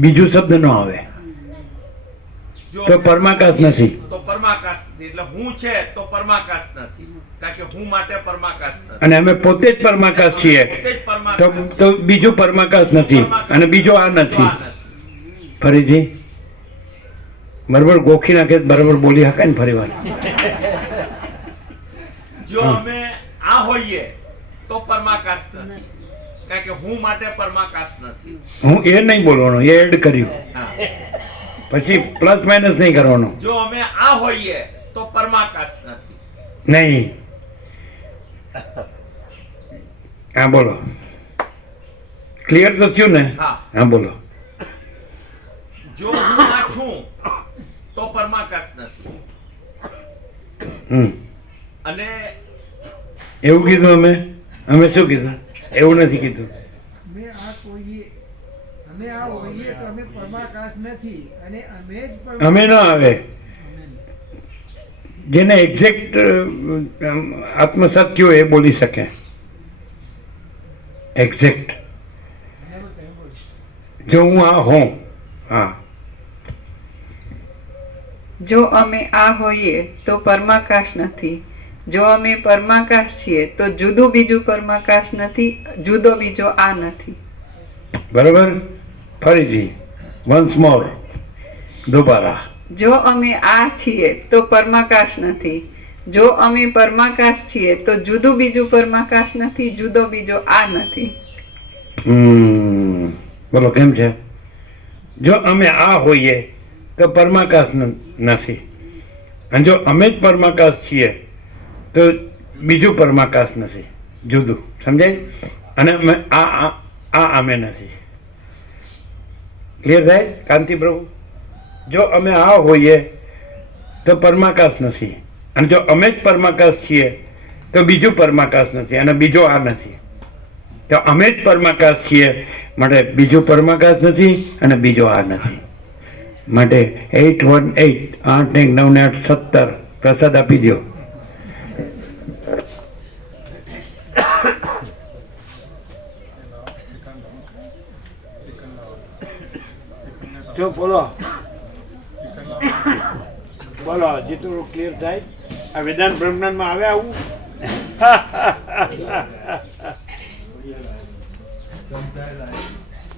બીજું શબ્દ ન આવે તો પરમાકાશ નથી. તો પરમાકાશ નથી એટલે હું છે તો પરમાકાશ નથી, કારણ કે હું માટે પરમાકાશ નથી. અને અમે પોતે જ પરમાકાશ છીએ પોતે જ પરમાકાશ તો બીજું પરમાકાશ નથી અને બીજો આ નથી. ફરીથી બરાબર ગોખી નાખે બરાબર બોલી હકાય ને ફરી વાર. જો અમે આ હોઈએ તો પરમાકાશ નથી, કારણ કે હું માટે પરમાકાશ નથી. હું એ નહીં બોલવાનો, એ એડ કર્યું, હા. પછી પ્લસ માઇનસ નહીં કરવાનો. જો અમે આ હોઈએ તો પરમાકાશ નથી. નહીં. હા બોલો, ક્લિયર તો થયું ને? હા. હા બોલો. જો હું આ છું તો પરમાકાશ નથી. અને એવું કીધું અમે શું કીધું? એવું નથી કીધું. અમે આ હોઈએ તો અમે પરમાકાશ નથી અને અમે જ અમે ન આવે. જેને એક્ઝેક્ટ આત્મસાત થયો એ બોલી શકે. એક્ઝેક્ટ. જો હું આ હોઉં. હા. જો અમે આ હોઈએ તો પરમાકાશ નથી. જો અમે પરમાકાશ છીએ તો જુદું બીજું પરમાકાશ નથી, જુદો બીજો આ નથી. બરાબર. ફરીથી વન્સ મોર, દોબારા. જો અમે આ છીએ તો પરમાકાશ નથી. જો અમે પરમાકાશ છીએ તો જુદું બીજું પરમાકાશ નથી, જુદો બીજો આ નથી. બોલો કેમ છે? જો અમે આ હોઈએ તો પરમાકાશ નથી, અને જો અમે જ પરમાકાશ છીએ તો બીજું પરમાકાશ નથી, જુદું. સમજાય? અને અમે નથી. ક્લિયર થાય કાંતિ પ્રભુ? જો અમે આ હોઈએ તો પરમાકાશ નથી, અને જો અમે જ પરમાકાશ છીએ તો બીજું પરમાકાશ નથી, અને બીજો આ નથી. તો અમે જ પરમાકાશ છીએ માટે બીજું પરમાકાશ નથી અને બીજો આ નથી. માટે 818 8 9 9 17 પ્રસાદ આપી દો. જો બોલો બોલો જેટલું ક્લિયર થાય. આ વેદાંત બ્રહ્માંડમાં આવે આવું.